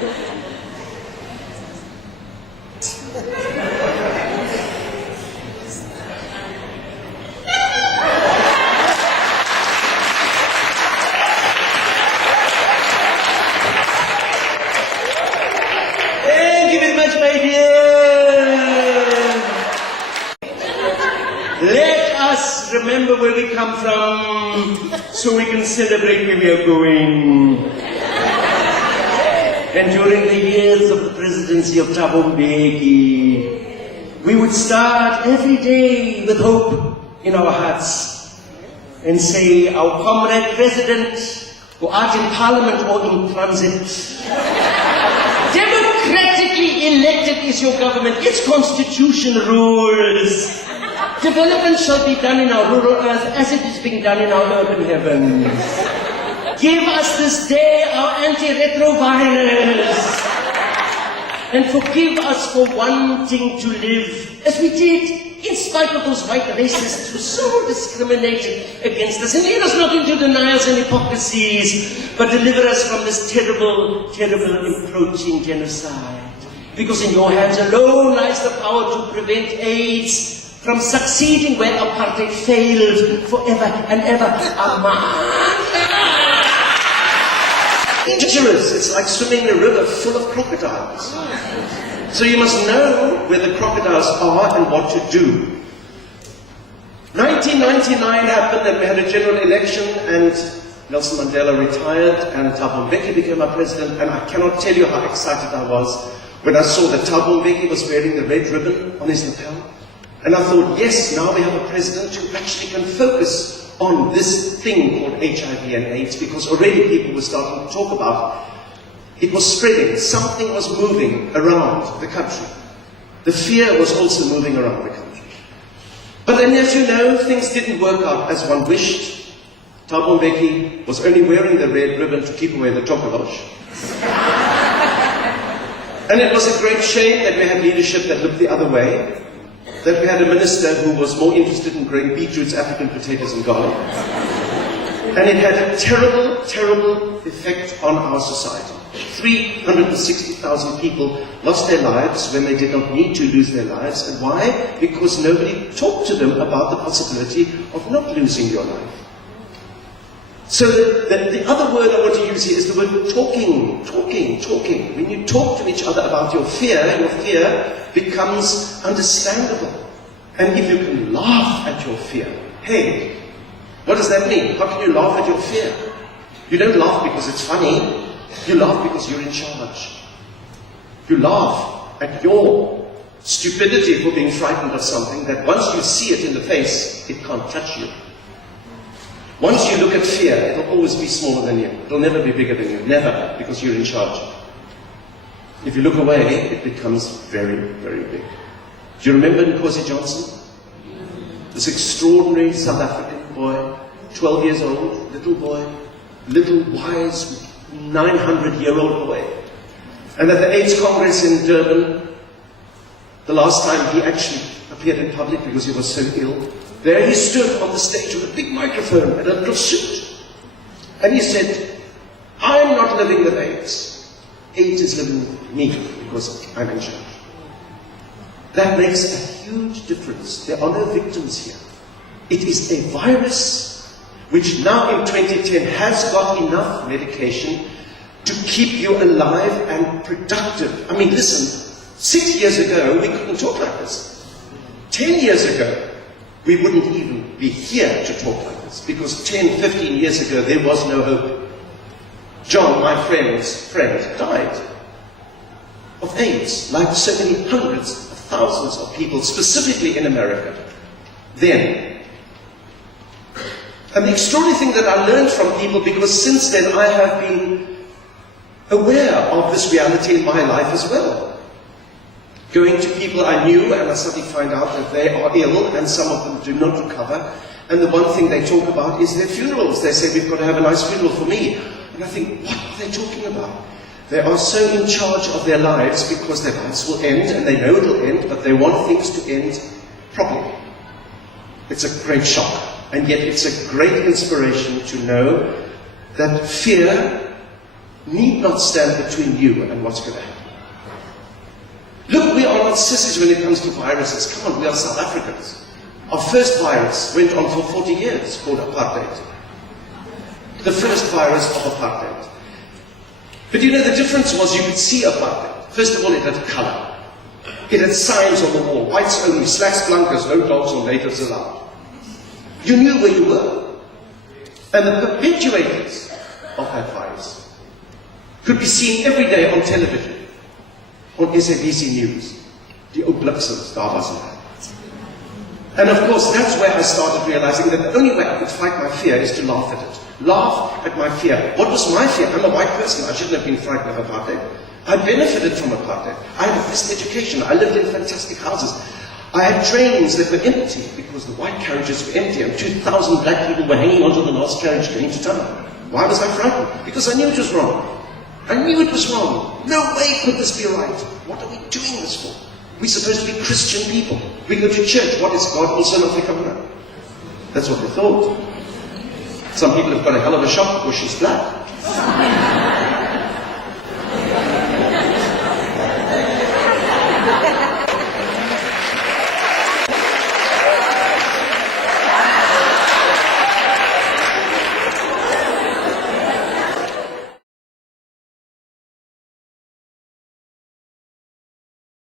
Thank you very much, my dear. Let us remember where we come from so we can celebrate where we are going. And during the years of the presidency of Thabo Mbeki, we would start every day with hope in our hearts and say, our comrade president, who art in parliament or in transit, democratically elected is your government. Its constitution rules. Development shall be done in our rural earth as it is being done in our urban heavens. Give us this day our antiretrovirus. And forgive us for wanting to live as we did, in spite of those white racists who so discriminated against us. And lead us not into denials and hypocrisies, but deliver us from this terrible, terrible approaching genocide. Because in your hands alone lies the power to prevent AIDS from succeeding where apartheid failed forever and ever. Amen. Dangerous. It's like swimming in a river full of crocodiles. So you must know where the crocodiles are and what to do. 1999 happened and we had a general election and Nelson Mandela retired and Thabo Mbeki became our president, and I cannot tell you how excited I was when I saw that Thabo Mbeki was wearing the red ribbon on his lapel. And I thought, yes, now we have a president who actually can focus on this thing called HIV and AIDS, because already people were starting to talk about it. It was spreading. Something was moving around the country. The fear was also moving around the country. But then, as you know, things didn't work out as one wished. Thabo Mbeki was only wearing the red ribbon to keep away the chocolate. And it was a great shame that we had leadership that looked the other way. That we had a minister who was more interested in growing beetroots, African potatoes and garlic. And it had a terrible, terrible effect on our society. 360,000 people lost their lives when they did not need to lose their lives. And why? Because nobody talked to them about the possibility of not losing your life. So the other word I want to use here is the word talking. When you talk to each other about your fear becomes understandable. And if you can laugh at your fear, hey, what does that mean? How can you laugh at your fear? You don't laugh because it's funny. You laugh because you're in charge. You laugh at your stupidity for being frightened of something that once you see it in the face, it can't touch you. Once you look at fear, it'll always be smaller than you. It'll never be bigger than you. Never, because you're in charge. If you look away, it becomes very, very big. Do you remember Nkosi Johnson? This extraordinary South African boy, 12 years old, little boy, little wise, 900-year-old boy. And at the AIDS Congress in Durban, the last time he actually appeared in public because he was so ill, there he stood on the stage with a big microphone and a little suit. And he said, I'm not living with AIDS. AIDS is living with me because I'm in charge. That makes a huge difference. There are no victims here. It is a virus which now in 2010 has got enough medication to keep you alive and productive. I mean, listen, 6 years ago we couldn't talk like this. 10 years ago, we wouldn't even be here to talk like this, because 10, 15 years ago, there was no hope. John, my friend's friend, died of AIDS, like so many hundreds of thousands of people, specifically in America, then. And the extraordinary thing that I learned from people, because since then I have been aware of this reality in my life as well. Going to people I knew, and I suddenly find out that they are ill, and some of them do not recover. And the one thing they talk about is their funerals. They say, we've got to have a nice funeral for me. And I think, what are they talking about? They are so in charge of their lives because their lives will end, and they know it'll end, but they want things to end properly. It's a great shock. And yet it's a great inspiration to know that fear need not stand between you and what's going to happen. Look, we are not sissies when it comes to viruses. Come on, we are South Africans. Our first virus went on for 40 years, called apartheid. The first virus of apartheid. But you know, the difference was you could see apartheid. First of all, it had colour. It had signs on the wall. Whites only, slacks blancas, no dogs or natives allowed. You knew where you were. And the perpetuators of that virus could be seen every day on television. On SABC News, the Obliksums, daar was it. And of course, that's where I started realizing that the only way I could fight my fear is to laugh at it. Laugh at my fear. What was my fear? I'm a white person. I shouldn't have been frightened of apartheid. I benefited from apartheid. I had the best education. I lived in fantastic houses. I had trains that were empty because the white carriages were empty and 2,000 black people were hanging onto the last carriage going to town. Why was I frightened? Because I knew it was wrong. I knew it was wrong. No way could this be right. What are we doing this for? We're supposed to be Christian people. We go to church. What is God also not African? That's what they thought. Some people have got a hell of a shock because she's black.